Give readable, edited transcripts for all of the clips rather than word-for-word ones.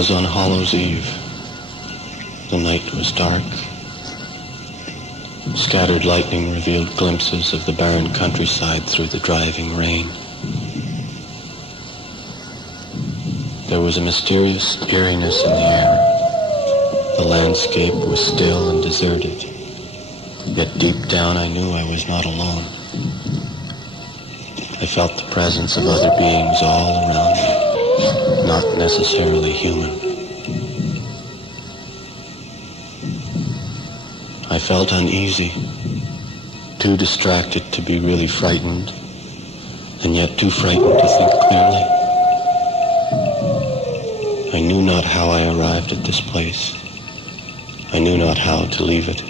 was on Hallows Eve. The night was dark. Scattered lightning revealed glimpses of the barren countryside through the driving rain. There was a mysterious eeriness in the air. The landscape was still and deserted. Yet deep down I knew I was not alone. I felt the presence of other beings all around me, not necessarily human. I felt uneasy, too distracted to be really frightened, and yet too frightened to think clearly. I knew not how I arrived at this place. I knew not how to leave it.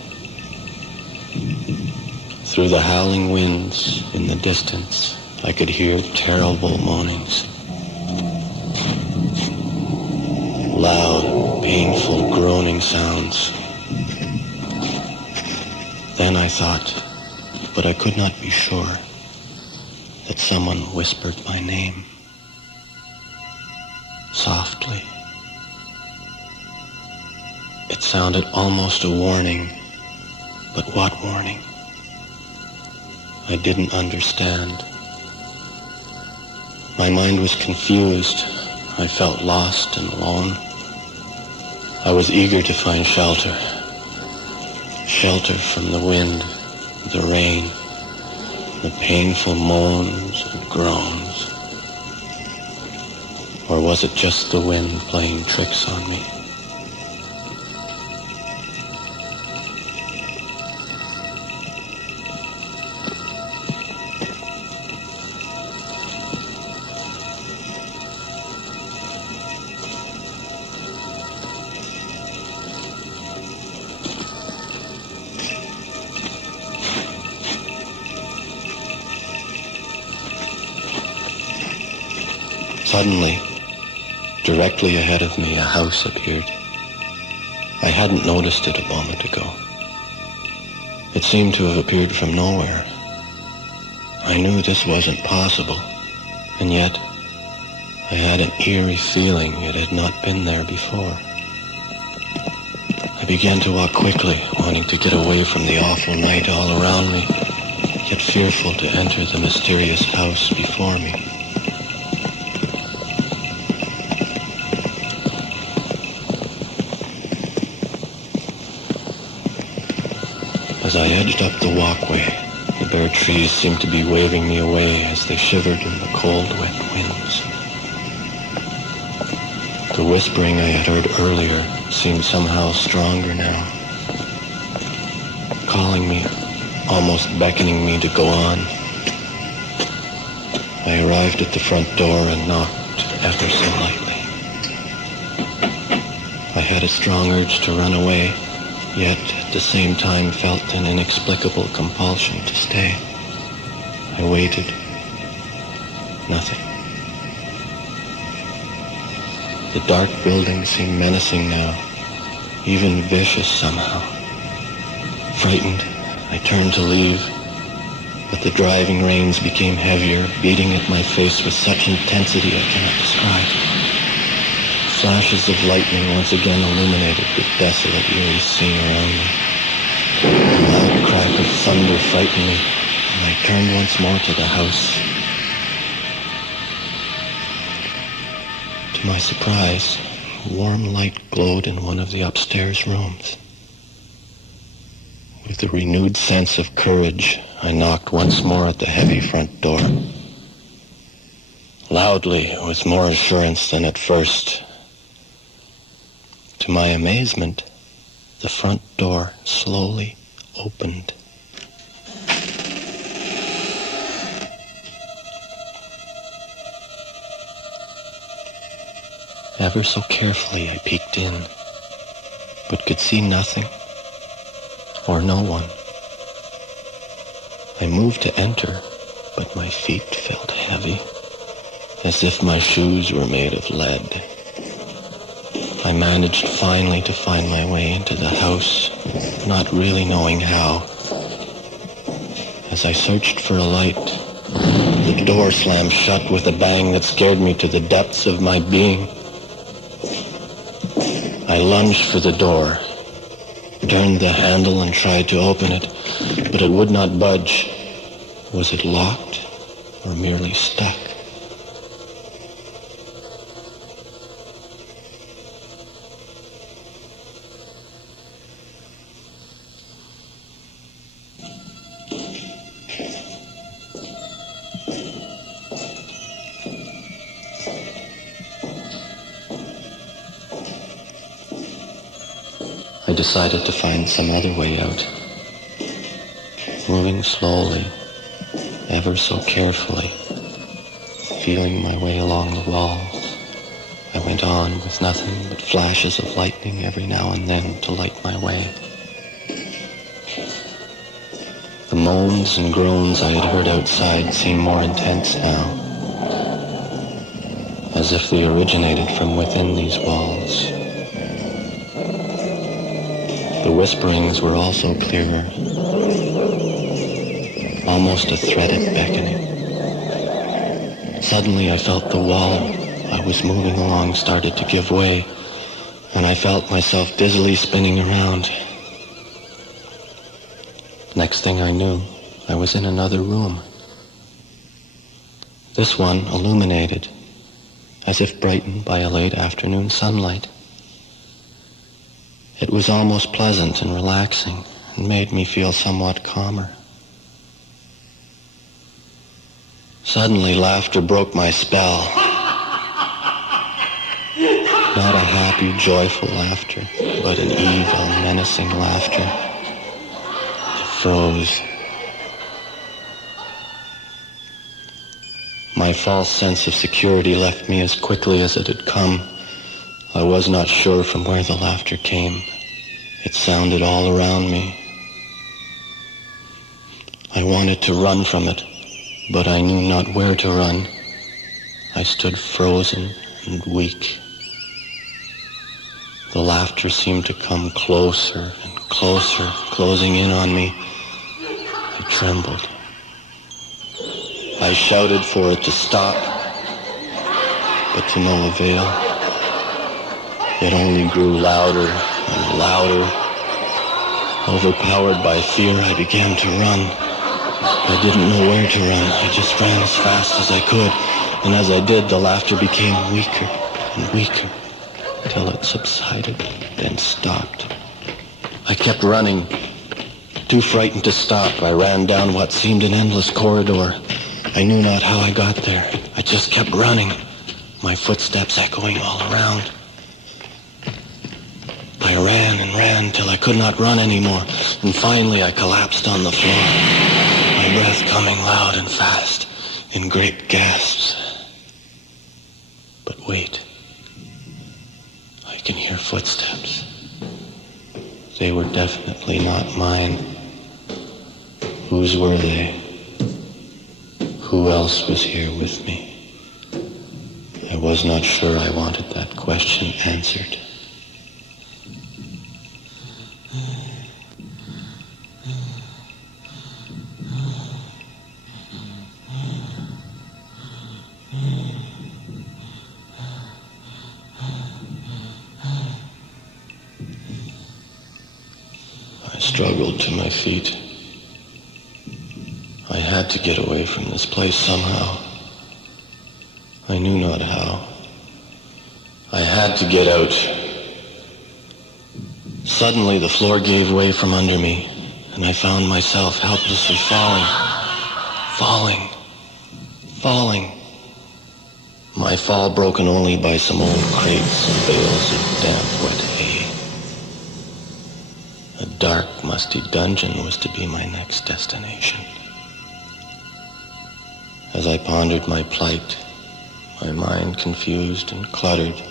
Through the howling winds in the distance, I could hear terrible moanings. Loud, painful, groaning sounds. Then I thought, but I could not be sure, that someone whispered my name. Softly. It sounded almost a warning, but what warning? I didn't understand. My mind was confused. I felt lost and alone. I was eager to find shelter. Shelter from the wind, the rain, the painful moans and groans. Or was it just the wind playing tricks on me? Suddenly, directly ahead of me, a house appeared. I hadn't noticed it a moment ago. It seemed to have appeared from nowhere. I knew this wasn't possible, and yet I had an eerie feeling it had not been there before. I began to walk quickly, wanting to get away from the awful night all around me, yet fearful to enter the mysterious house before me. As I edged up the walkway, the bare trees seemed to be waving me away as they shivered in the cold, wet winds. The whispering I had heard earlier seemed somehow stronger now, calling me, almost beckoning me to go on. I arrived at the front door and knocked ever so lightly. I had a strong urge to run away, yet at the same time felt an inexplicable compulsion to stay. I waited. Nothing. The dark building seemed menacing now, even vicious somehow. Frightened, I turned to leave, but the driving rains became heavier, beating at my face with such intensity I cannot describe. Flashes of lightning once again illuminated the desolate, eerie scene around me. A loud crack of thunder frightened me, and I turned once more to the house. To my surprise, a warm light glowed in one of the upstairs rooms. With a renewed sense of courage, I knocked once more at the heavy front door. Loudly, with more assurance than at first. To my amazement, the front door slowly opened. Ever so carefully I peeked in, but could see nothing or no one. I moved to enter, but my feet felt heavy, as if my shoes were made of lead. I managed finally to find my way into the house, not really knowing how. As I searched for a light, the door slammed shut with a bang that scared me to the depths of my being. I lunged for the door, turned the handle and tried to open it, but it would not budge. Was it locked or merely stuck? I decided to find some other way out. Moving slowly, ever so carefully, feeling my way along the walls, I went on with nothing but flashes of lightning every now and then to light my way. The moans and groans I had heard outside seemed more intense now, as if they originated from within these walls. The whisperings were also clearer, almost a threaded beckoning. Suddenly I felt the wall I was moving along started to give way, and I felt myself dizzily spinning around. Next thing I knew, I was in another room. This one illuminated, as if brightened by a late afternoon sunlight. It was almost pleasant and relaxing and made me feel somewhat calmer. Suddenly, laughter broke my spell. Not a happy, joyful laughter, but an evil, menacing laughter. I froze. My false sense of security left me as quickly as it had come. I was not sure from where the laughter came. It sounded all around me. I wanted to run from it, but I knew not where to run. I stood frozen and weak. The laughter seemed to come closer and closer, closing in on me. I trembled. I shouted for it to stop, but to no avail. It only grew louder and louder. Overpowered by fear, I began to run. I didn't know where to run. I just ran as fast as I could. And as I did, the laughter became weaker and weaker till it subsided, then stopped. I kept running. Too frightened to stop, I ran down what seemed an endless corridor. I knew not how I got there. I just kept running, my footsteps echoing all around. I ran and ran till I could not run anymore, and finally I collapsed on the floor, my breath coming loud and fast in great gasps. But wait, I can hear footsteps. They were definitely not mine. Whose were they? Who else was here with me? I was not sure I wanted that question answered. I struggled to my feet. I had to get away from this place somehow. I knew not how. I had to get out. Suddenly the floor gave way from under me, and I found myself helplessly falling. My fall broken only by some old crates and bales of damp, wet hay. A dark, musty dungeon was to be my next destination. As I pondered my plight, my mind confused and cluttered,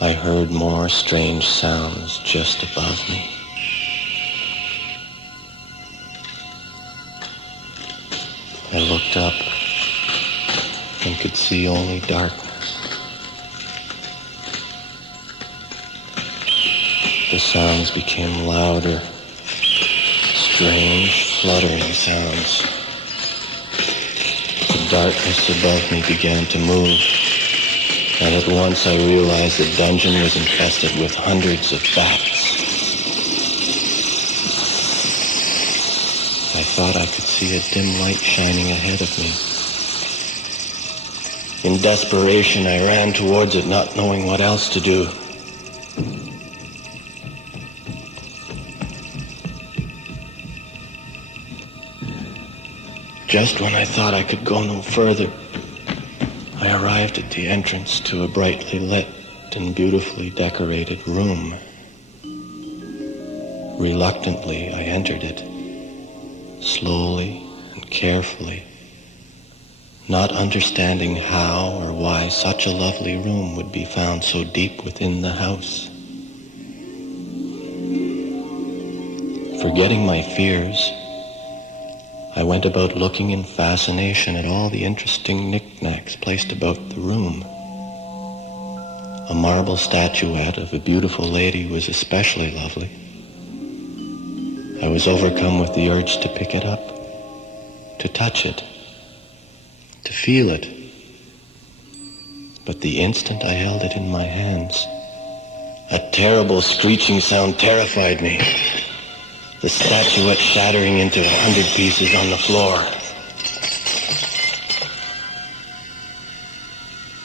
I heard more strange sounds just above me. I looked up and could see only darkness. The sounds became louder, strange, fluttering sounds. The darkness above me began to move. And at once I realized the dungeon was infested with hundreds of bats. I thought I could see a dim light shining ahead of me. In desperation, I ran towards it, not knowing what else to do. Just when I thought I could go no further, I arrived at the entrance to a brightly lit and beautifully decorated room. Reluctantly, I entered it, slowly and carefully, not understanding how or why such a lovely room would be found so deep within the house. Forgetting my fears, I went about looking in fascination at all the interesting knickknacks placed about the room. A marble statuette of a beautiful lady was especially lovely. I was overcome with the urge to pick it up, to touch it, to feel it. But the instant I held it in my hands, a terrible screeching sound terrified me. The statuette shattering into 100 pieces on the floor.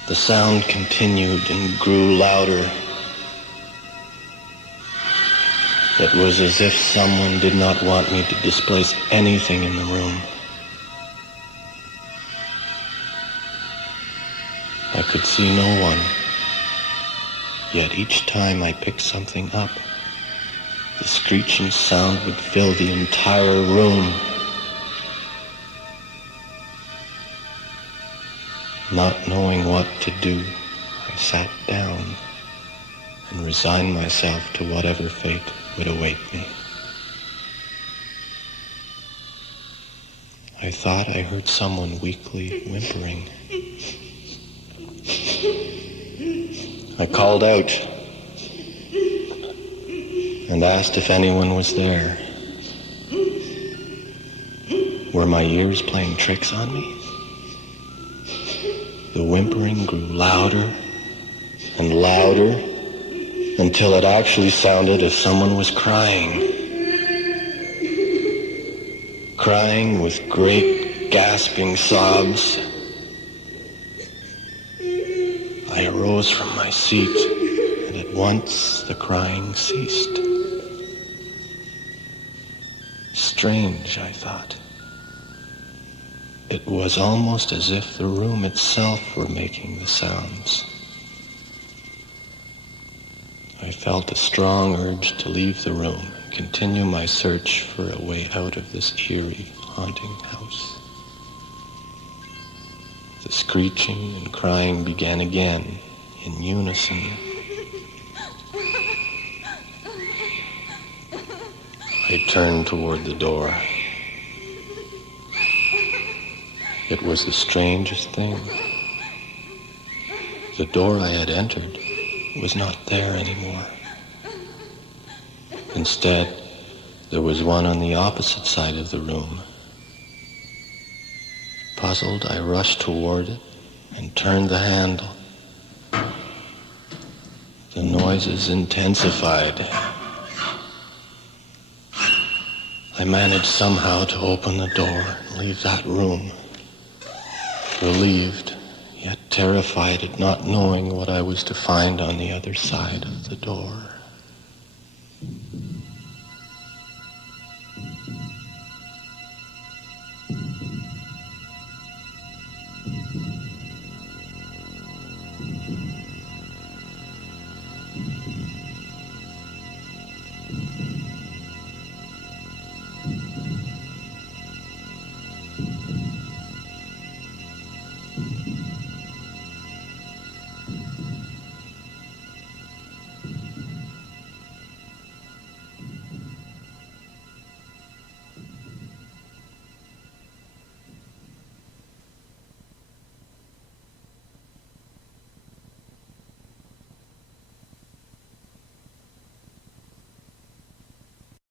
The sound continued and grew louder. It was as if someone did not want me to displace anything in the room. I could see no one, yet each time I picked something up, the screeching sound would fill the entire room. Not knowing what to do, I sat down and resigned myself to whatever fate would await me. I thought I heard someone weakly whimpering. I called out and asked if anyone was there. Were my ears playing tricks on me? The whimpering grew louder and louder until it actually sounded as if someone was crying. Crying with great gasping sobs. I arose from my seat, and at once the crying ceased. Strange, I thought. It was almost as if the room itself were making the sounds. I felt a strong urge to leave the room and continue my search for a way out of this eerie, haunting house. The screeching and crying began again in unison. I turned toward the door. It was the strangest thing. The door I had entered was not there anymore. Instead, there was one on the opposite side of the room. Puzzled, I rushed toward it and turned the handle. The noises intensified. I managed somehow to open the door and leave that room. Relieved, yet terrified at not knowing what I was to find on the other side of the door.